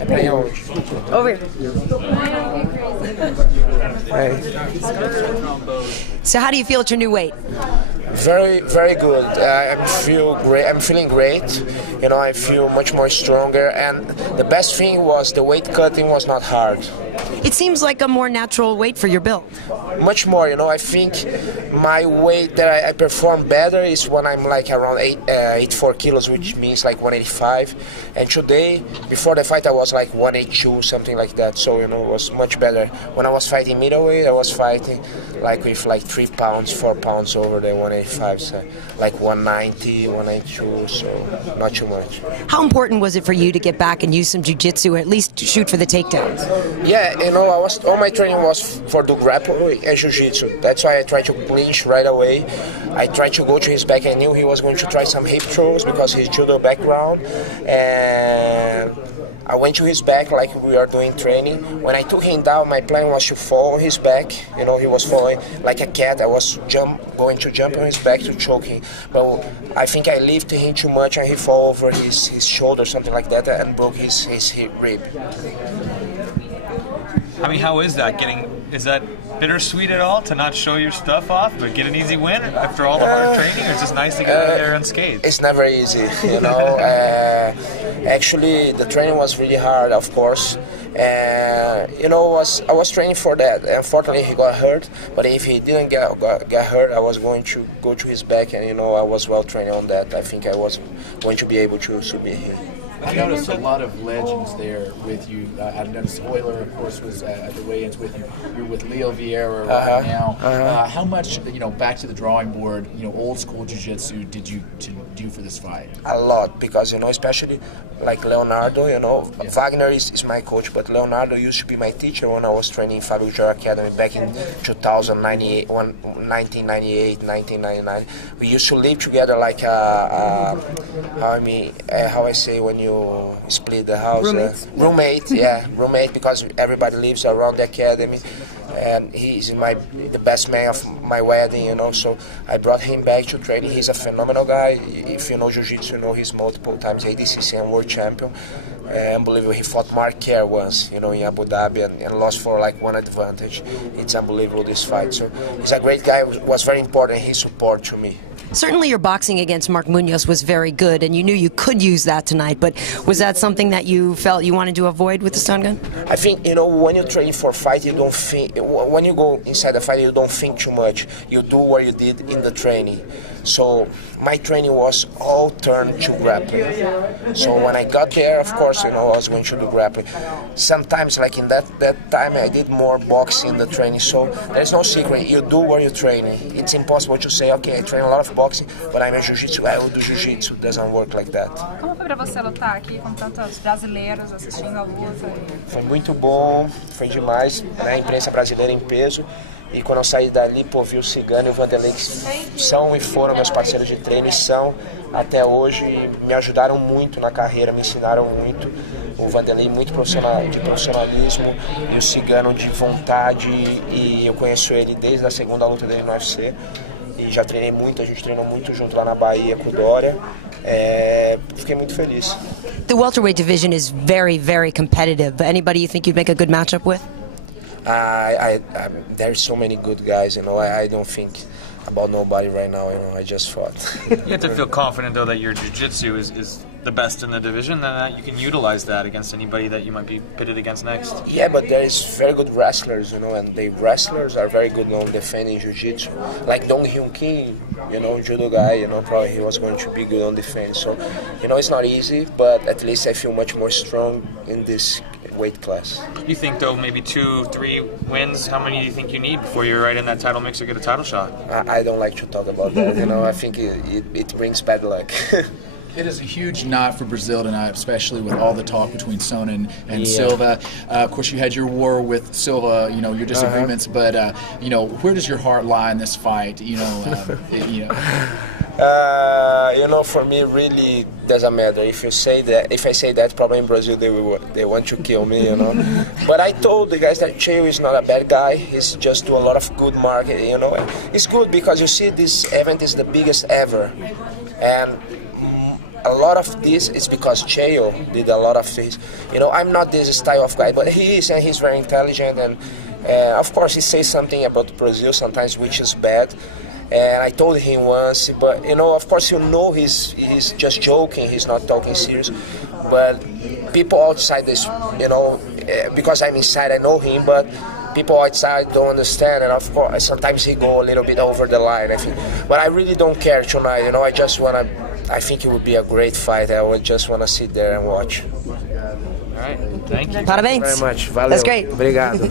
É pra ir aonde? Over. So how do you feel at your new weight? Very, very good. I'm feeling great. You know, I feel much more stronger. And the best thing was the weight cutting was not hard. It seems like a more natural weight for your build. Much more, you know. I think my weight that I perform better is when I'm like around 84 kilos, which means like 185. And today, before the fight, I was like 182, something like that. So, you know, it was much better. When I was fighting middleweight, I was fighting like with like 3 pounds, 4 pounds over the 185, so like 190, 192, so not too much. How important was it for you to get back and use some jiu-jitsu, or at least shoot for the takedowns? Yeah, you know, all my training was for the grapple and jiu-jitsu. That's why I tried to clinch right away. I tried to go to his back. I knew he was going to try some hip throws because he's judo background, and I went to his back like we are doing training. When I took him down, my plan was to fall on his back. You know, he was falling like a cat. I was going to jump on his back to choke him. But I think I lifted him too much and he fell over his shoulder, something like that, and broke his hip rib. I mean, how is that? Is that bittersweet at all to not show your stuff off, but get an easy win after all the hard training? Or it's just nice to get out there unscathed? It's never easy, you know. Actually, the training was really hard, of course. You know, I was training for that. Unfortunately, he got hurt. But if he didn't get hurt, I was going to go to his back, and you know, I was well trained on that. I think I was going to be able to submit him. I noticed a lot of legends there with you. I noticed Euler, of course, was at the weigh-ins with you. You're with Leo Vieira right now. How much, you know, back to the drawing board, you know, old school jiu-jitsu did you do for this fight? A lot, because, you know, especially like Leonardo, you know, yeah. Wagner is my coach, but Leonardo used to be my teacher when I was training in Fabio Jor Academy back in 1998, 1999. We used to live together like how I say when you split the house. Roommate, because everybody lives around the academy, and he's the best man of my wedding, you know. So I brought him back to training. He's a phenomenal guy. If you know jiu-jitsu, you know he's multiple times ADCC and world champion. Unbelievable. He fought Mark Kerr once, you know, in Abu Dhabi and lost for like one advantage. It's unbelievable, this fight. So he's a great guy. It was very important, his support to me. Certainly your boxing against Mark Munoz was very good, and you knew you could use that tonight, but was that something that you felt you wanted to avoid with the stun gun? I think, you know, when you train for a fight, you don't think, when you go inside the fight, you don't think too much. You do what you did in the training. So my training was all turned to grappling. So when I got there, of course, you know, I was going to do grappling. Sometimes, like in that time, I did more boxing in the training. So there's no secret. You do what you're training. It's impossible to say, okay, I train a lot of boxing, but I'm a jiu-jitsu, I will do jiu-jitsu. It doesn't work like that. Como foi para você lutar aqui com tantos brasileiros assistindo a luta? Foi muito bom, foi demais, né? A imprensa brasileira em peso. E quando eu saí dali, pô, vi o Cigano e o Vanderlei, que são e foram meus parceiros de treino, e são até hoje, e me ajudaram muito na carreira, me ensinaram muito. O Vanderlei muito de profissionalismo, e o Cigano de vontade, e eu conheço ele desde a segunda luta dele no UFC. E já treinei muito, a gente treinou muito junto lá na Bahia com o Dória. Fiquei muito feliz. The welterweight division is very, very competitive. Anybody you think you'd make a good matchup with? There's so many good guys, you know. I don't think about nobody right now, you know. I just fought. You have to feel confident, though, that your jiu-jitsu is the best in the division, and that you can utilize that against anybody that you might be pitted against next. Yeah, but there is very good wrestlers, you know, and the wrestlers are very good on defending jiu-jitsu. Like Dong Hyun Kim, you know, judo guy, you know, probably he was going to be good on defense. So, you know, it's not easy, but at least I feel much more strong in this weight class. You think, though, maybe 2-3 wins, how many do you think you need before you're right in that title mix or get a title shot? I don't like to talk about that, you know. I think it brings bad luck. It is a huge night for Brazil tonight, especially with all the talk between Sonnen and Silva. Of course, you had your war with Silva, you know, your disagreements, but, you know, where does your heart lie in this fight? You know, you know, for me, it really doesn't matter. If I say that, probably in Brazil they want to kill me, you know. But I told the guys that H.E.A.T is not a bad guy. He's just do a lot of good marketing, you know. It's good because you see this event is the biggest ever, and a lot of this is because Chael did a lot of things. You know, I'm not this style of guy, but he is, and he's very intelligent. And of course, he says something about Brazil sometimes, which is bad. And I told him once, but you know, of course, you know, he's just joking. He's not talking serious. But people outside this, you know, because I'm inside, I know him, but people outside don't understand, and of course sometimes he go a little bit over the line, I think. But I really don't care tonight, you know. I just wanna. I think it would be a great fight. I would just wanna sit there and watch. All right, thank you. Parabéns. Very much. Valeu. That's great. Obrigado.